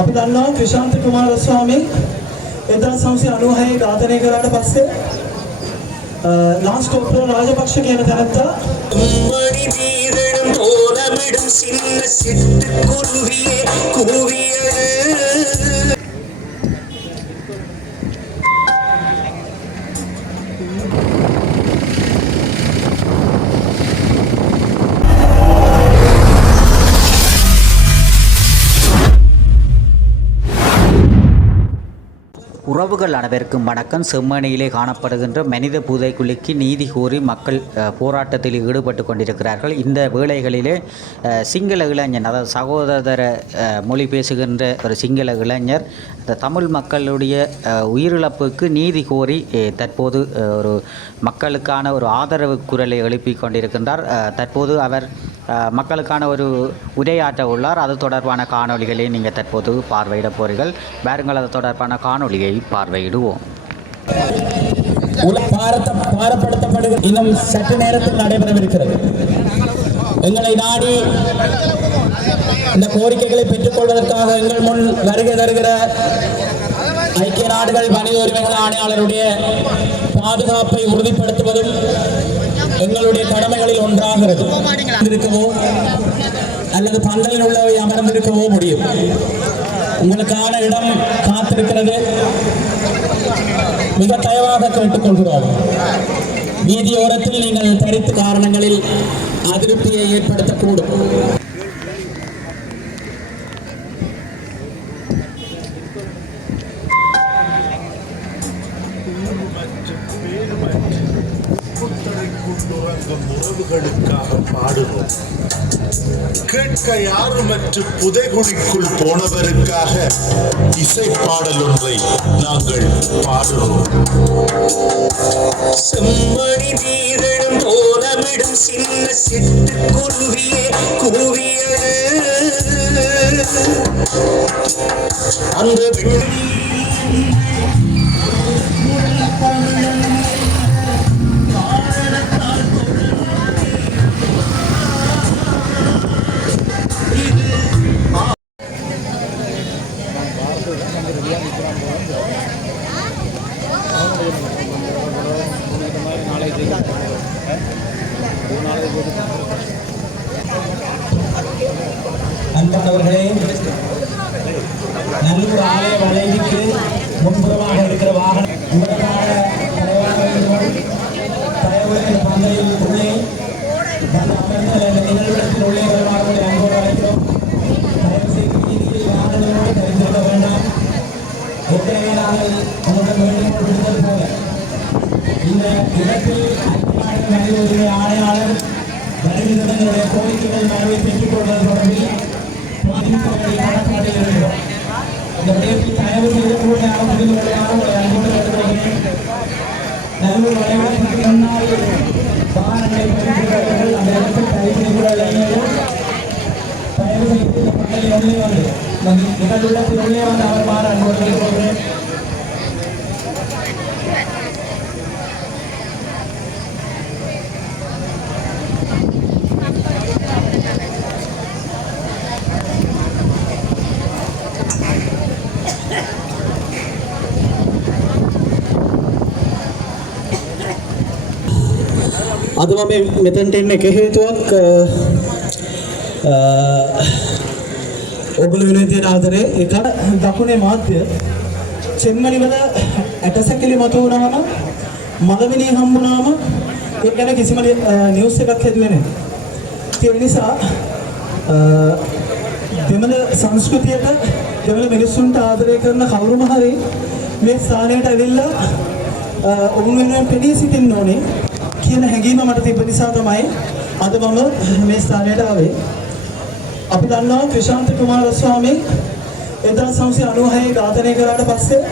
අපි දන්නවා ක්‍රිෂාන්ත කුමාරස්වාමී 1996 ඝාතනය කරාට පස්සේ ලාන්ස් කෝප්‍රල් රාජපක්ෂ කියන තැනත්තා மணி வீரனும் ஓலமிடும் சின்ன சிட்டுக்குருவியே கூவியது. உறவுகள் அனைவருக்கும் வணக்கம். செம்மணியிலே காணப்படுகின்ற மனித புதைக்குழிக்கு நீதி கோரி மக்கள் போராட்டத்தில் ஈடுபட்டு கொண்டிருக்கிறார்கள். இந்த வேளைகளிலே சிங்கள இளைஞர், அதாவது சகோதர மொழி பேசுகின்ற ஒரு சிங்கள இளைஞர் இந்த தமிழ் மக்களுடைய உயிரிழப்புக்கு நீதி கோரி தற்போது ஒரு மக்களுக்கான ஒரு ஆதரவு குரலை எழுப்பி கொண்டிருக்கின்றார். தற்போது அவர் மக்களுக்கான ஒரு உரையாற்ற உள்ளார். அது தொடர்பான காணொலிகளை நீங்கள் தற்போது பார்வையிட போறீர்கள். பாருங்கள், அது தொடர்பான காணொலியை பார்வையிடுவோம். பாரப்படுத்தப்படுகிற இன்னும் சற்று நேரத்தில் நடைபெறவிருக்கிறது. எங்களை நாடி இந்த கோரிக்கைகளை பெற்றுக்கொள்வதற்காக எங்கள் முன் வருகை தருகிற ஐக்கிய நாடுகள் மனித உரிமைகள் ஆணையாளருடைய பாதுகாப்பை உறுதிப்படுத்துவதும் எங்களுடைய கடமைகளில் ஒன்றாகிறது. இருக்கவோ அல்லது பந்தலில் உள்ளவை அமர்ந்திருக்கவோ முடியும். உங்களுக்கான இடம் காத்திருக்கிறது. மிக தயவாக கேட்டுக்கொள்கிறோம். வீதியோரத்தில் நீங்கள் தரித்து காரணங்களில் அதிருப்தியை ஏற்படுத்தக்கூடும். உறவுகளுக்காக பாடுவோம். கேட்க யாருமற்று புதைகுழிக்குள் போனவருக்காக இசை பாடல் ஒன்றை நாங்கள் பாடுவோம். செம்மணி வீரனும் ஓலமிடும் சின்ன சிட்டுக்குருவியே கூவியது. அந்த அன்பானவர்களே, நல்லூர் ஆலய வளைவுக்கு முன்புறமாக இருக்கிற வாகனம் உங்களுக்கான பந்தையில் உள்ளே நிகழ்விடத்தில் உள்ளே வருமானங்களை அன்போடு அழைக்கிறோம். தயவு செய்து வீதியில் வாகனங்களோடு தெரிந்திருக்க வேண்டாம். ஏற்கனவே நாங்கள் உங்களுடன் வேண்டுகோள் விடுதல் போல இந்த இடத்தில் மனித உரிமை ஆணையாளர் வருகின்றவர்களுடைய கோரிக்கைகள் மனுவை பெற்றுக் கொள்வது தொடர்பில் இந்த விடயத்தில் தயவு செய்து கூட நல்லூர் வளைவதற்கு முன்னால் வாகனங்களை பெறுகிறவர்கள் அந்த இடத்தில் கைவிடுகிற இளைஞர்கள் தயவு செய்து இந்த பள்ளியில் உள்ளே வந்து நிகழ்வுள்ளத்தில் உள்ளே வந்து அவர் மாற அன்போடு சொல்கிறேன். අද මම මෙතනට එන්න එක හේතුවක් ඔගොල්ලෝ වෙන විදියට ආදරේ එක දකුණේ මාධ්‍ය චෙම්මණිවල ඇටසැකිලි මතු වුණාම මලමිණිය හම්බුනාම ඒක ගැන කිසිම නිවුස් එකක් හැදුවේ නැහැ. ඒ නිසා දෙමළ සංස්කෘතියට දෙමළ මිනිස්සුන්ට ආදරය කරන කවුරුම හරි මේ ස්ථානයට ඇවිල්ලා ඔවුන් වෙනුවෙන් පෙනී සිටින්න ඕනේ කියන හැඟීම මට තිබෙන නිසා තමයි අද මම මේ ස්ථානයට ආවේ. අපි දන්නවා ක්‍රිෂාන්ත කුමාරස්වාමී 1996 ඝාතනය කරාට පස්සේ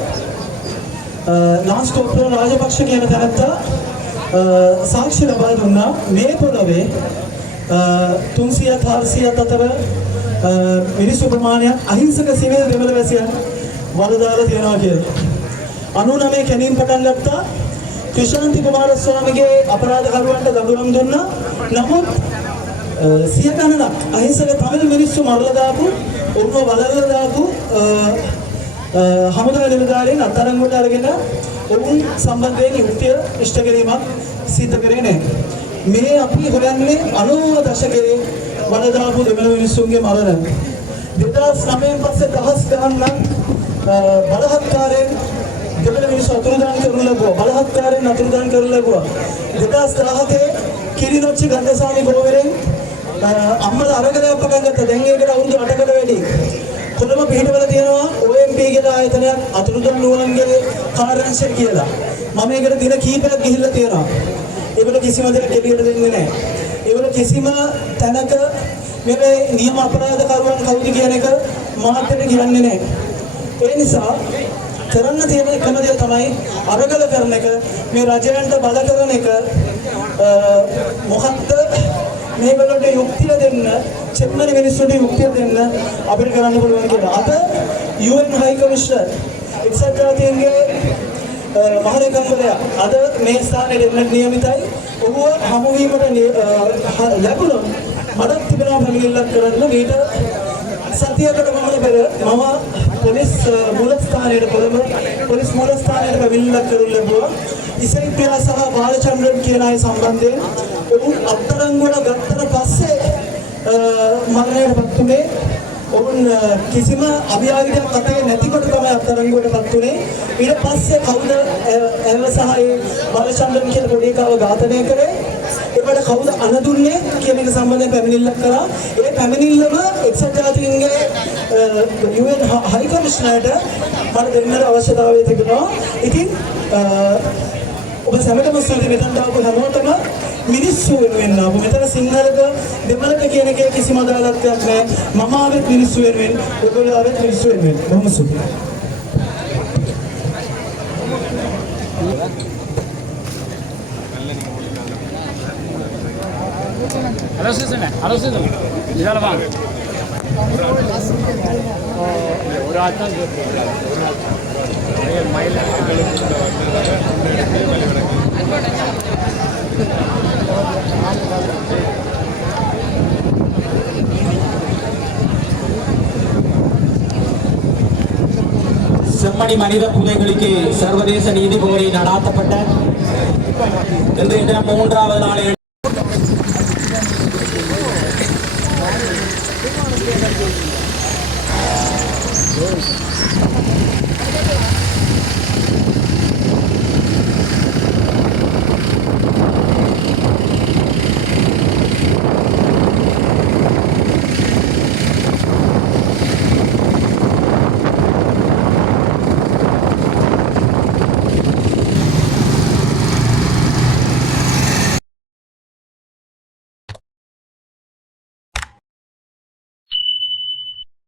ලාන්ස් කෝප්‍රල් රාජපක්ෂ කියන තැනත්තා සාක්ෂි ලබා දුන්නා මේ පොළවේ 300 400 අතර මිනිස්සු ප්‍රමාණයක් අහිංසක සිවිල් දෙමළ වැසියන් වලදාලා තියනවා කියලා. 99 කැණීම් පටන් ගත්තා. ක්‍රිෂාන්ත කුමාරස්වාමීගේ අපරාධකරුවන්ට දඬුවම් දුන්නා. නමුත් සිය ගණනක් අහිංසක තමිල් මිනිස්සු මරලා දාපු ඔවුන්ව වලල්ලා දාපු හමුදා නිලධාරීන් අත්අඩංගුවට අරගෙන ඔවුන් සම්බන්ධයෙන් යුක්තිය ඉෂ්ට කිරීමක් සිදු කරේ නැහැ. මේ අපි හොයන්නේ 90 දශකයේ වල දාපු දෙමළ මිනිස්සුන්ගේ මරණ. 2009 පස්සේ දහස් ගණන් බලහත්කාරයෙන් දෙමළ මිනිස්සු අතුරුදහන් කරනු ලැබුවා. බලහත්කාරයෙන් අතුරුදහන් කරනු ලැබුවා. 2017 කිරිනොච්චි ගන්ධසාමි ගෝවරෙන් අම්මලා අරගලයක් පටන් ගත්තා. දැන් ඒකට අවුරුදු 8කට වැඩි. කොළඹ පිටවල තියෙනවා OMP කියලා ආයතනයක් අතුරුදහන් නුවණන්ගේ කාර්යාංශය කියලා. මම ඒකට දින කීපයක් ගිහිල්ලා තියෙනවා. ඒවල කිසිම දෙයක් එළියට දෙන්නේ නැහැ. ඒවල කිසිම තැනක මේ නියම අපරාධකරුවන් කවුද කියන එක මාත්‍යට කියන්නේ නැහැ. ඒ නිසා කරන්න තියෙන එකම දේ තමයි අරගල කරන එක, මේ රජයන්ට බල කරන එක. මොකක්ද මේවලට යුක්තිය දෙන්න, චෙම්මනි මිනිස්සුන්ට යුක්තිය දෙන්න අපිට කරන්න පුළුවන් කියලා. අද UN හයි කමිෂනර් එක්සත් ජාතීන්ගේ මහලේකම්වරයා අද මේ ස්ථානයේ දෙන්නට නියමිතයි. ඔහුව හමු වීමට ලැබුණොත් මඩක් තිබෙනවා පැමිණිල්ලක් කරන්න. ඊට සතියකට පමණ පෙර මම පොලිස් මූලස්ථානයේ කොළඹ පොලිස් මූලස්ථානයේ පැමිණිල්ලක් කරනු ලැබුවා. ඉසයිපියා සහ බාලචන්ද්‍රන් කියන අය සම්බන්ධයෙන් ඔවුන් අත්අඩංගුවට ගත්තට පස්සේ මරණයටපත් උනේ. ඔවුන් කිසිම අභියෝගයක් අතේ නැතිකොට තමයි අත්අඩංගුවටපත් උනේ. ඊට පස්සේ කවුද එව සහ ඒ බාලචන්ද්‍රන් කියන පොඩි එකව ඝාතනය කරේ? ඒකට කවුද අනදුන්නේ කියන එක සම්බන්ධයෙන් පැමිණිල්ලක් කරා. ඒ පැමිණිල්ලම එක්සත් ජාතීන්ගේ UN හයි කමිෂනර්ට මට දෙන්න අවශ්‍යතාවය තිබෙනවා. ඉතින් ඔබ සැමටම ස්තුතියි මෙතනට ආපු හැමෝටම. මිනිස්සු වෙනුවෙන් ආපු මෙතන සිංහලක දෙමළක කියන එකේ කිසිම අදාළත්වයක් නැහැ. මම ආවෙත් මිනිස්සු වෙනුවෙන්, ඔයගොල්ලෝ ආවෙත් මිනිස්සු වෙනුවෙන්. බොහොම ස්තුතියි. Halo season. Di dalam bang. Chemmani மனித புதைகளுக்கு சர்வதேச நீதிபதி நடாத்தப்பட்ட இன்றைய தினம் 3வது நாளை